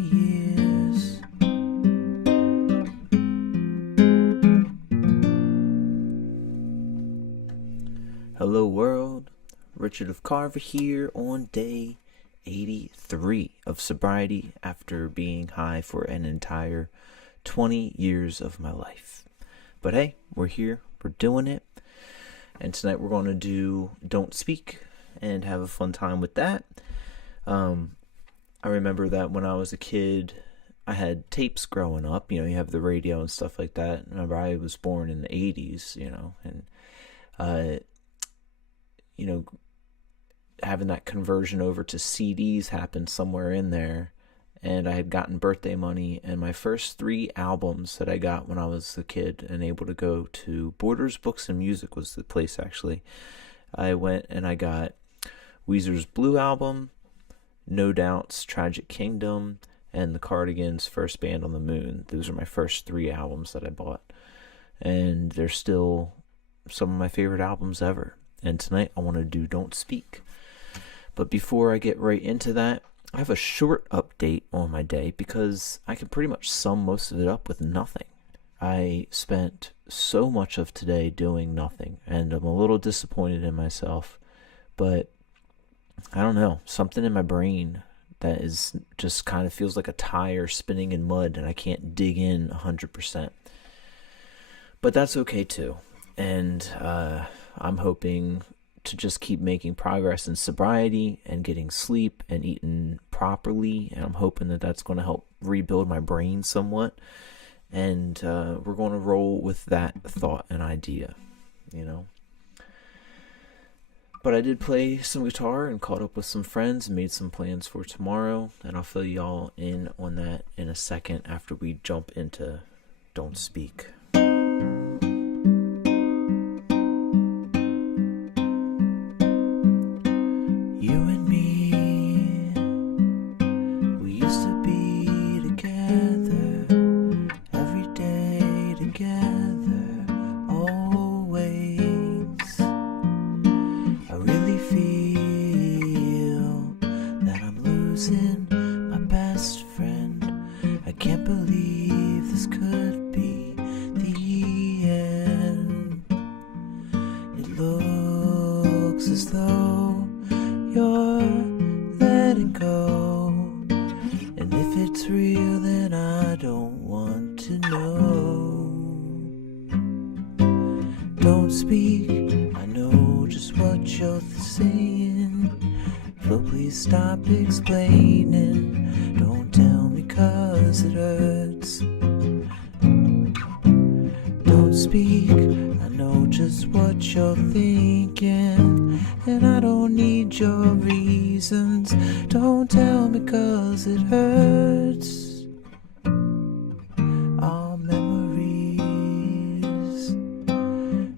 years. Hello world, Richard of Carver here on day 83 of sobriety after being high for an entire 20 years of my life. But hey, we're here, we're doing it, and tonight we're going to do Don't Speak and have a fun time with that. I remember that when I was a kid, I had tapes growing up. You have the radio and stuff like that. Remember, I was born in the 80s, and having that conversion over to CDs happened somewhere in there, and I had gotten birthday money, and my first 3 albums that I got when I was a kid and able to go to Borders Books and Music was the place, actually. I went and I got Weezer's Blue Album, No Doubt's Tragic Kingdom, and the Cardigans' First Band on the Moon. Those are my first 3 albums that I bought, and they're still some of my favorite albums ever. And tonight I want to do Don't Speak. But before I get right into that, I have a short update on my day because I can pretty much sum most of it up with nothing. I spent so much of today doing nothing, and I'm a little disappointed in myself, but I don't know, something in my brain that is just kind of feels like a tire spinning in mud, and I can't dig in 100%. But that's okay too. And I'm hoping to just keep making progress in sobriety and getting sleep and eating properly. And I'm hoping that that's going to help rebuild my brain somewhat. And we're going to roll with that thought and idea, But I did play some guitar and caught up with some friends and made some plans for tomorrow. And I'll fill y'all in on that in a second after we jump into Don't Speak. My best friend, I can't believe this could be the end. It looks as though you're letting go, and if it's real then I don't want to know. Don't speak, I know just what you're saying. So please stop explaining. Don't tell me 'cause it hurts. Don't speak, I know just what you're thinking, and I don't need your reasons. Don't tell me 'cause it hurts. Our memories,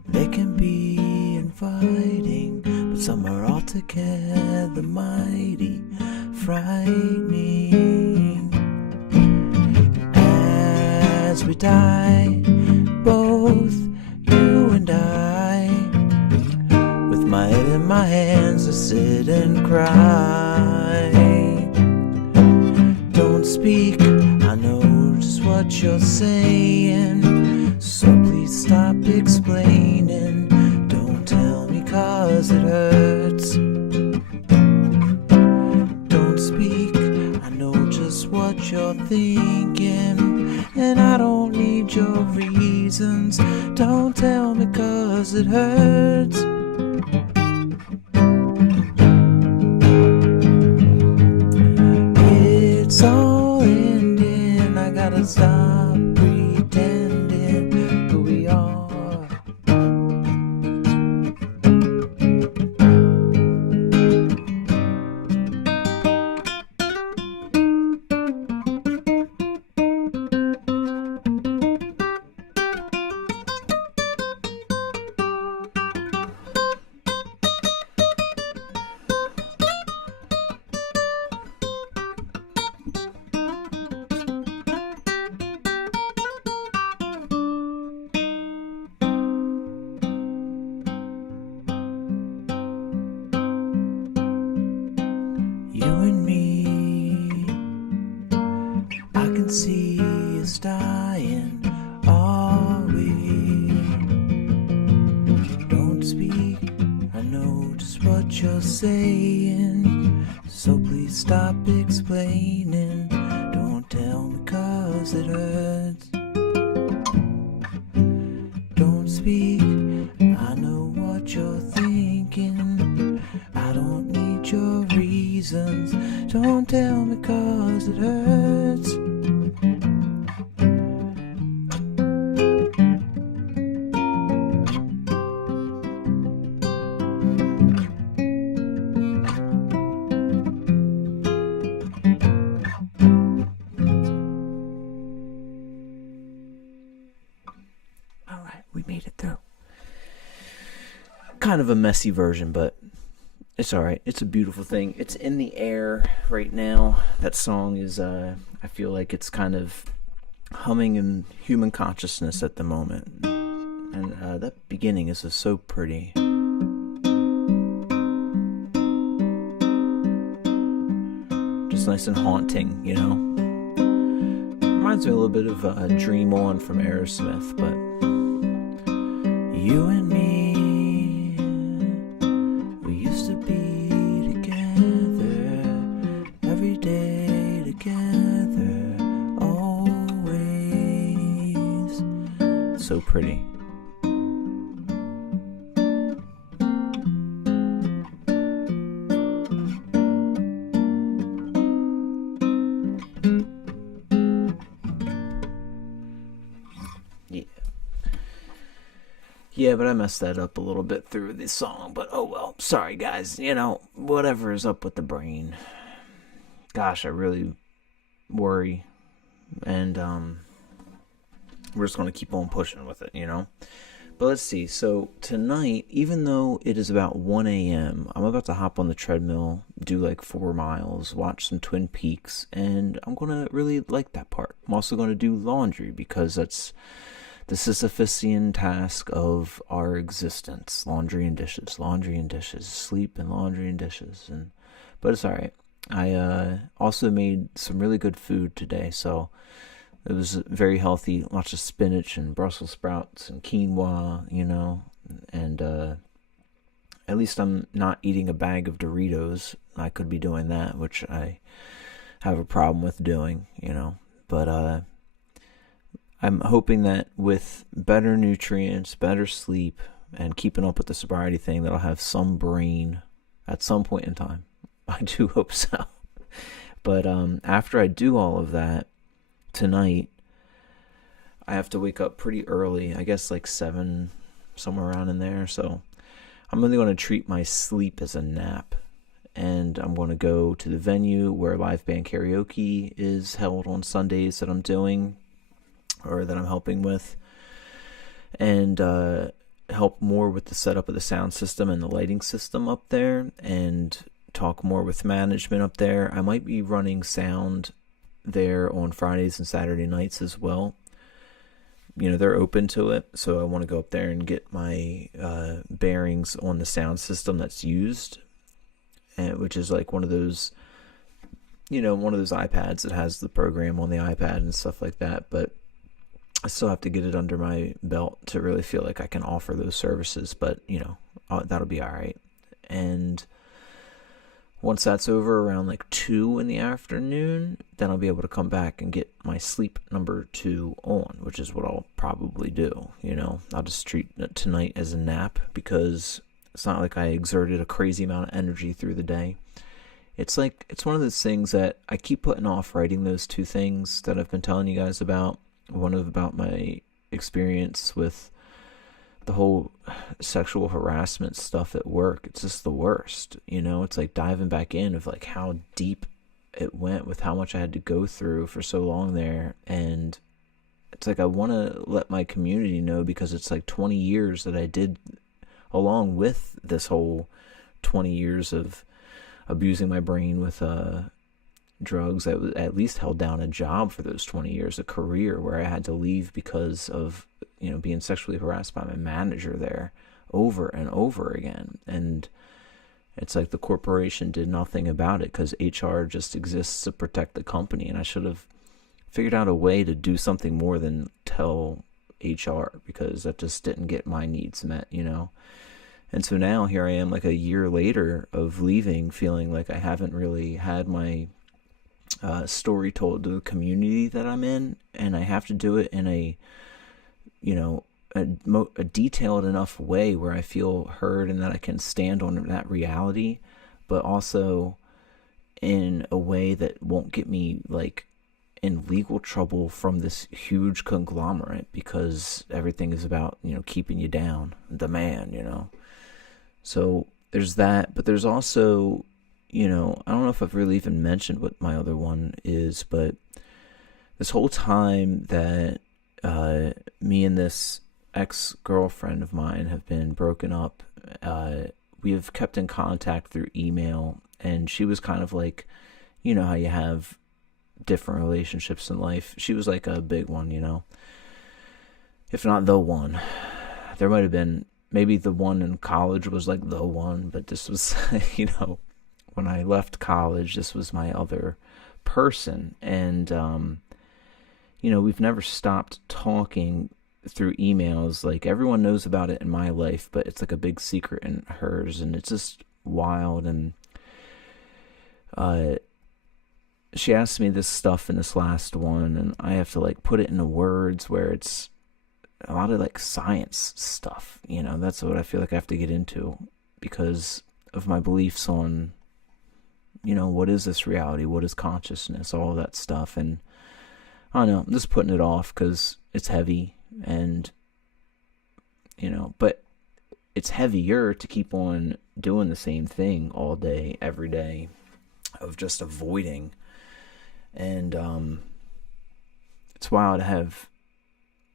they can be inviting, but some are altogether mighty frightening. As we die, both you and I, with my head in my hands, I sit and cry. Don't speak, I know just what you're saying, so please stop explaining. Don't tell me 'cause it hurts. Don't speak, I know just what you're thinking, and I don't need your reasons. Don't tell me 'cause it hurts. It's all ending, I gotta stop pretending who we are. see us dying, are we? Don't speak, I know just what you're saying, so please stop explaining. Don't tell me 'cause it hurts. Don't speak, I know what you're thinking, I don't need your reasons. Don't tell me 'cause it hurts. Alright, we made it through. Kind of a messy version, but it's alright. It's a beautiful thing. It's in the air right now. That song is, I feel like it's kind of humming in human consciousness at the moment. And that beginning is just so pretty. Just nice and haunting, you know? Reminds me a little bit of Dream On from Aerosmith, but you and me, we used to be together, every day together, always. So pretty. Yeah, but I messed that up a little bit through this song, but oh well. Sorry, guys. You know, whatever is up with the brain. Gosh, I really worry. And we're just going to keep on pushing with it, you know? But let's see. So tonight, even though it is about 1 a.m., I'm about to hop on the treadmill, do like 4 miles, watch some Twin Peaks, and I'm going to really like that part. I'm also going to do laundry because that's the Sisyphusian task of our existence. Laundry and dishes, sleep and laundry and dishes. But it's alright. I also made some really good food today, so it was very healthy. Lots of spinach and Brussels sprouts and quinoa, you know. And at least I'm not eating a bag of Doritos. I could be doing that, which I have a problem with doing, you know. But I'm hoping that with better nutrients, better sleep, and keeping up with the sobriety thing, that I'll have some brain at some point in time. I do hope so. But after I do all of that, tonight, I have to wake up pretty early. I guess like 7, somewhere around in there. So I'm only going to treat my sleep as a nap. And I'm going to go to the venue where live band karaoke is held on Sundays that I'm doing, or that I'm helping with, and help more with the setup of the sound system and the lighting system up there, and talk more with management up there. I might be running sound there on Fridays and Saturday nights as well. You know, they're open to it, so I want to go up there and get my bearings on the sound system that's used, which is like one of those, you know, one of those iPads that has the program on the iPad and stuff like that, but I still have to get it under my belt to really feel like I can offer those services, but, you know, that'll be all right. And once that's over around like 2 in the afternoon, then I'll be able to come back and get my sleep number 2 on, which is what I'll probably do, you know. I'll just treat tonight as a nap because it's not like I exerted a crazy amount of energy through the day. It's like, it's one of those things that I keep putting off writing those 2 things that I've been telling you guys about. One about my experience with the whole sexual harassment stuff at work. It's just the worst, you know. It's like diving back in of like how deep it went with how much I had to go through for so long there. And it's like I want to let my community know, because it's like 20 years that I did along with this whole 20 years of abusing my brain with drugs. I at least held down a job for those 20 years, a career where I had to leave because of, you know, being sexually harassed by my manager there over and over again. And it's like the corporation did nothing about it because HR just exists to protect the company, and I should have figured out a way to do something more than tell HR, because that just didn't get my needs met, you know? And so now here I am, like a year later of leaving, feeling like I haven't really had my story told to the community that I'm in, and I have to do it in a, you know, a detailed enough way where I feel heard and that I can stand on that reality, but also in a way that won't get me like in legal trouble from this huge conglomerate, because everything is about, you know, keeping you down, the man, you know. So there's that, but there's also, you know, I don't know if I've really even mentioned what my other one is, but this whole time that me and this ex-girlfriend of mine have been broken up, we have kept in contact through email, and she was kind of like, you know how you have different relationships in life. She was like a big one, you know, if not the one. There might have been, maybe the one in college was like the one, but this was, you know, when I left college, this was my other person. And, you know, we've never stopped talking through emails. Like, everyone knows about it in my life, but it's like a big secret in hers, and it's just wild. And she asked me this stuff in this last one, and I have to like put it into words where it's a lot of like science stuff, you know. That's what I feel like I have to get into because of my beliefs on, you know, what is this reality, what is consciousness, all of that stuff. And I don't know, I'm just putting it off because it's heavy, and, you know, but it's heavier to keep on doing the same thing all day, every day, of just avoiding. And it's wild to have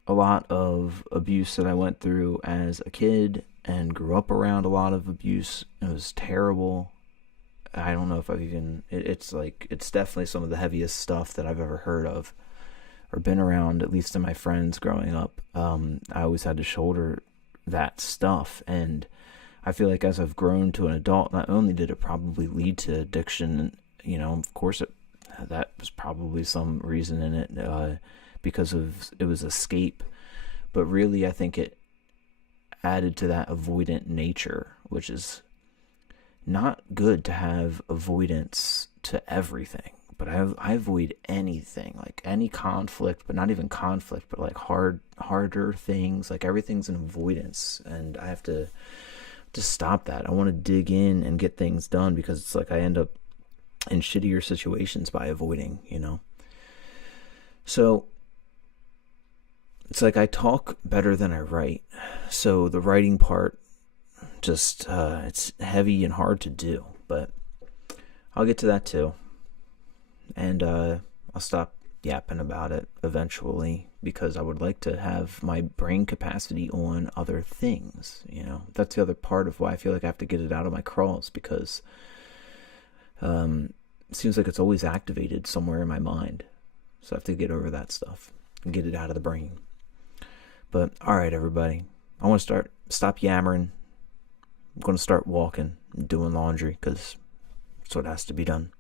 a lot of abuse that I went through as a kid and grew up around a lot of abuse. It was terrible. I don't know if I've even, it's definitely some of the heaviest stuff that I've ever heard of or been around, at least in my friends growing up. I always had to shoulder that stuff. And I feel like as I've grown to an adult, not only did it probably lead to addiction, you know, of course that was probably some reason in it, because of it was escape, but really I think it added to that avoidant nature, which is not good to have avoidance to everything. But I avoid anything, like any conflict, but not even conflict, but like harder things. Like everything's an avoidance, and I have to stop that. I want to dig in and get things done, because it's like I end up in shittier situations by avoiding, you know. So it's like I talk better than I write. So the writing part, just it's heavy and hard to do, but I'll get to that too. And I'll stop yapping about it eventually, because I would like to have my brain capacity on other things, you know. That's the other part of why I feel like I have to get it out of my crawls, because it seems like it's always activated somewhere in my mind. So I have to get over that stuff and get it out of the brain. But alright, everybody, I want to stop yammering. I'm going to start walking and doing laundry, because that's what has to be done.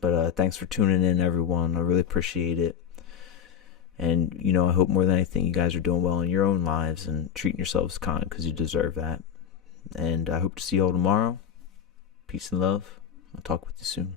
But thanks for tuning in, everyone. I really appreciate it. And, you know, I hope more than anything you guys are doing well in your own lives and treating yourselves kind, because you deserve that. And I hope to see you all tomorrow. Peace and love. I'll talk with you soon.